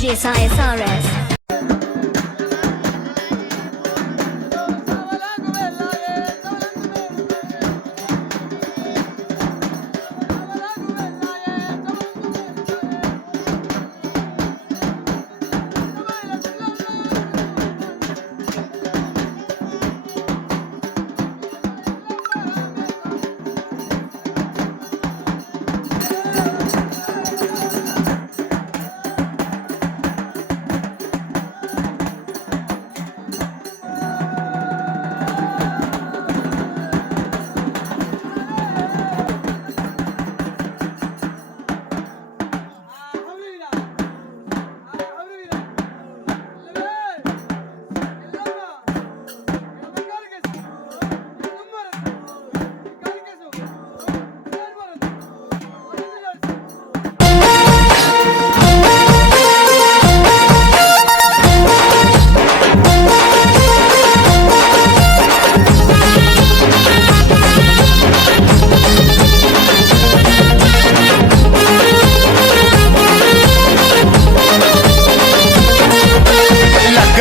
DJ Sai SRS.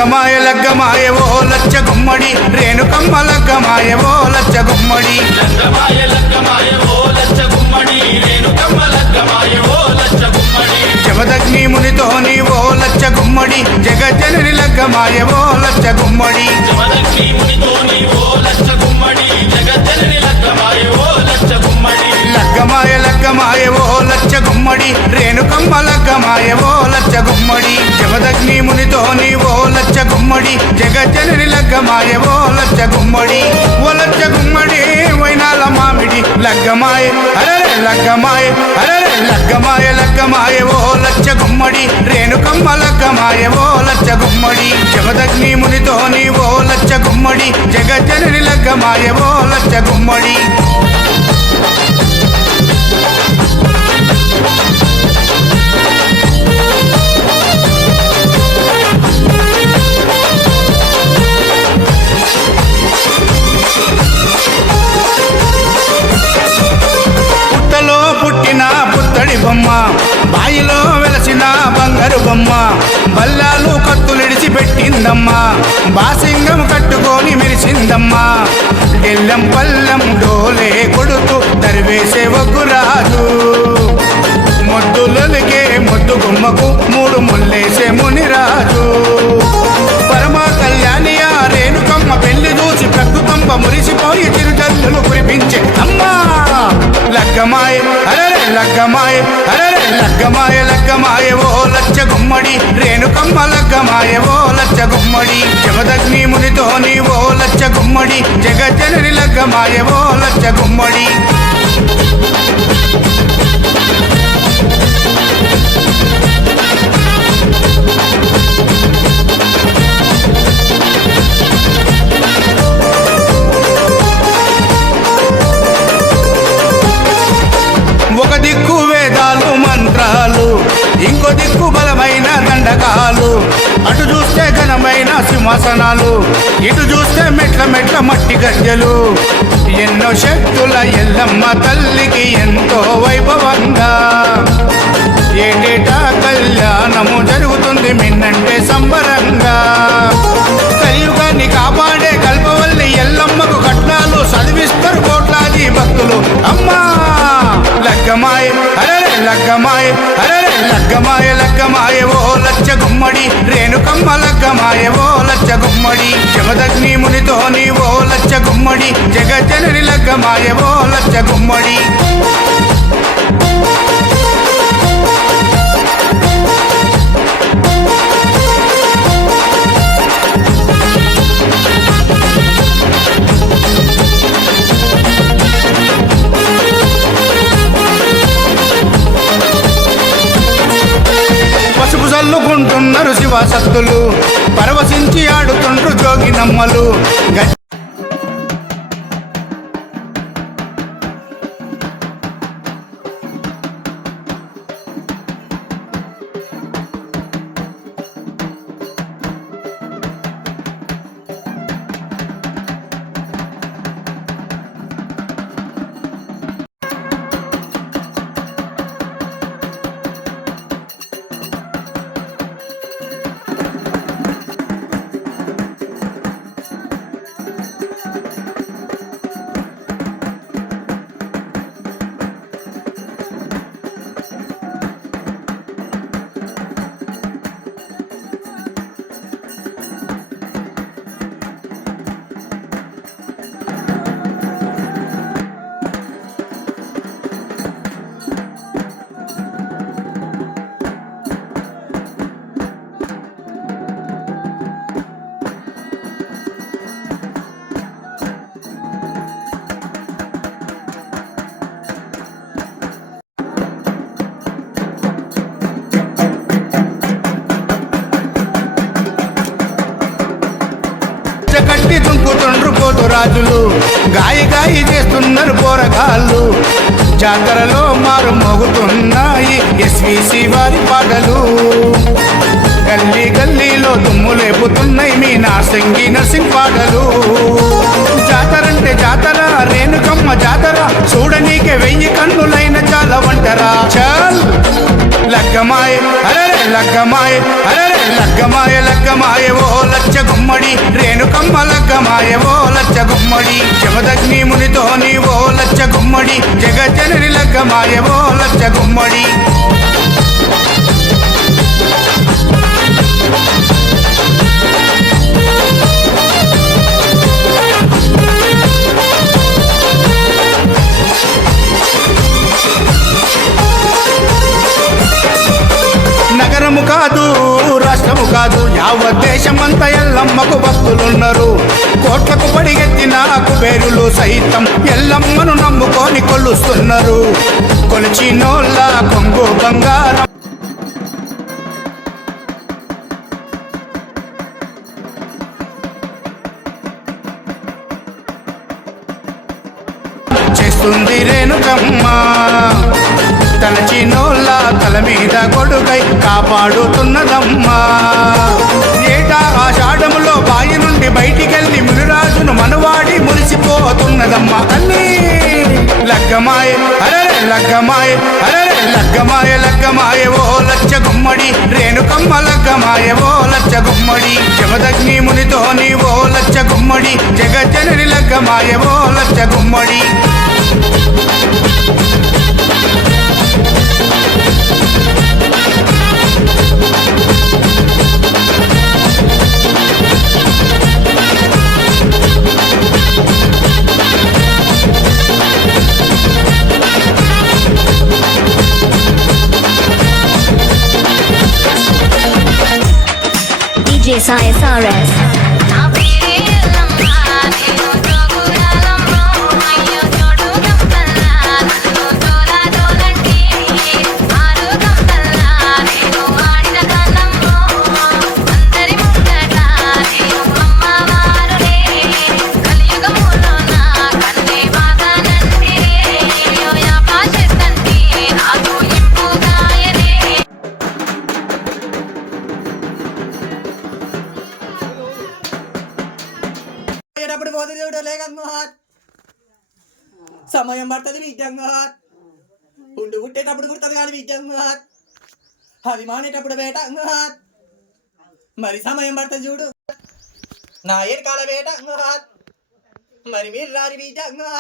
లగ్గమాయ లగ్గమాయ ఓ లచ్చ గుమ్మడి రేణుకమ్మ లగ్గమాయ ఓ లచ్చ గుమ్మడి లగ్గమాయ లగ్గమాయ ఓ లచ్చ గుమ్మడి రేణుకమ్మ లగ్గమాయ ఓ లచ్చ గుమ్మడి జమదగ్ని మునితోని ఓ లచ్చ గుమ్మడి జగజ్జనని లగ్గమాయ ఓ లచ్చ గుమ్మడి జమదగ్ని మునితోని ఓ లచ్చ గుమ్మడి జగజ్జనని లగ్గమాయ ఓ లచ్చ గుమ్మడి లగ్గమాయ లగ్గమాయ ఓ లచ్చ గుమ్మడి రేణుకమ్మ లగ్గమాయ ఓ లచ్చ గుమ్మడి జమదగ్ని మునితోని ఓ లచ్చ గుమ్మడి జగజ్జనని లగ్గమాయ ఓ లచ్చ గుమ్మడి ఓ లచ్చ గుమ్మడి వైనాల మామిడి లగ్గమాయ అరే లగ్గమాయ అరే లగ్గమాయ లగ్గమాయ ఓ లచ్చ గుమ్మడి రేణుకమ్మ లగ్గమాయ ఓ లచ్చ గుమ్మడి జమదగ్ని మునితోని ఓ లచ్చ గుమ్మడి జగజ్జనని లగ్గమాయ ఓ లచ్చ గుమ్మడి బొమ్మ బాయిలో వెలసిన బంగారు బొమ్మ బల్లాలు కత్తులిడిచి పెట్టిందమ్మా బాసింగం కట్టుకొని మెరిసిందమ్మా గెల్లం పల్లం డోలే కొడుతూ దరివేసే ఒగ్గురాజు మొద్దులకే మొద్దు గుమ్మకు మూడు ముల్లేసే మునిరాజు పరమ కళ్యాణి ఆ రేణుకమ్మ పెళ్లి చూసి ప్రకృతంబ మురిసిపోయి చిరుజల్లులు కురిపించే అమ్మా లగ్గమాయ అరే లగ్గమాయ అరే లగ్గమాయ లగ్గమాయ ఓ లచ్చ గుమ్మడి రేణుకమ్మ లగ్గమాయ ఓ లచ్చ గుమ్మడి జమదగ్ని మునితోని ఓ లచ్చ గుమ్మడి జగజ్జనని లగ్గమాయ ఓ లచ్చ గుమ్మడి ఒక దిక్కు వేదాలు మంత్రాలు ఇంకో దిక్కు బలమైన దండకాలు అటు చూస్తే ఘనమైన సింహాసనాలు ఇటు చూస్తే మెట్ల మెట్ల మట్టి గద్దెలు ఎన్నో శక్తుల ఎల్లమ్మ తల్లికి ఎంతో వైభవంగా ఏటేటా కళ్యాణము జరుగుతుంది మిన్నంటే సంబరంగా కలియుగాన్ని కాపాడే కల్పవల్లి ఎల్లమ్మకు కట్నాలు చదివిస్తారు కోట్లాది భక్తులు అమ్మా లగ్గమాయ అరే లగ్గమాయ అరే లగ్గమాయ లగ్గమాయ ఓ లచ్చ గుమ్మడి రేణుకమ్మ లగ్గమాయ ఓ లచ్చ గుమ్మడి జమదగ్ని మునితోని ఓ లచ్చ గుమ్మడి జగజ్జనని లగ్గమాయ ఓ లచ్చ గుమ్మడి చల్లుకుంటున్నారు శివసత్తులు పరవశించి ఆడుతుండ్రు జోగినమ్మలు దుంకుతుండ్రు పోతు రాజులు, గాయి గాయి చేస్తున్నారు పోరగాళ్ళు. జాతరలో మారు మోగుతున్నాయి ఎస్విసి వారి పాటలు. గల్లీ గల్లీలో దుమ్ము లేపుతున్నాయి మీ నార్సింగి నర్సింగ్ పాటలు. జాతరంటే జాతర, రేణుకమ్మ జాతర, చూడనీకే 1000 కన్నులైన చాలా వంటరా. చల్ లగ్గమాయ అరరే లగ్గమాయ, అరరే లగ్గమాయ, లగ్గమాయ ఓ లచ్చ గుమ్మడి, రేణుకమ్మ లగ్గమాయ ఓ లచ్చ గుమ్మడి. జమదగ్ని మునితో నీ ఓ లచ్చ గుమ్మడి, జగజ్జనని లగ్గమాయ ఓ లచ్చ గుమ్మడి. నగరము కాదు రాష్ట్రము కాదు, యావత్ దేశమంతా ఎల్లమ్మకు భక్తులున్నారు. కోట్లకు పడిగెత్తిన కుబేరులు సైతం ఎల్లమ్మను నమ్ముకొని కొలుస్తున్నారు. కొలిచినోళ్ళ కొంగు బంగారం చేస్తుంది రేణుకమ్మ. తలచినోళ్ళ తల మీద గొడుగై కాపాడుతున్నదమ్మా. ఏటా ఆషాఢములో బాయి నుండి బయటికెళ్ళి మునిరాజును మనవాడి మురిసిపోతున్నదమ్మా. తల్లి లగ్గమాయ అరరే లగ్గమాయ, అరరే లగ్గమాయ, లగ్గమాయ ఓ లచ్చ గుమ్మడి, రేణుకమ్మ లగ్గమాయ ఓ లచ్చ గుమ్మడి. జమదగ్ని మునితో నీ ఓ లచ్చ గుమ్మడి, జగజ్జనని లగ్గమాయ ఓ లచ్చ గుమ్మడి. DJ SRS. సమయం పడుతుంది విద్యంగా, ఉండి పుట్టేటప్పుడు కుడుతుంది కానీ విద్యంగా, అది మానేటప్పుడు వేటంగా, మరి సమయం పడుతుంది చూడు నా ఏడుకాల వేటంగా, మరి మీరు రాని విద్యంగా.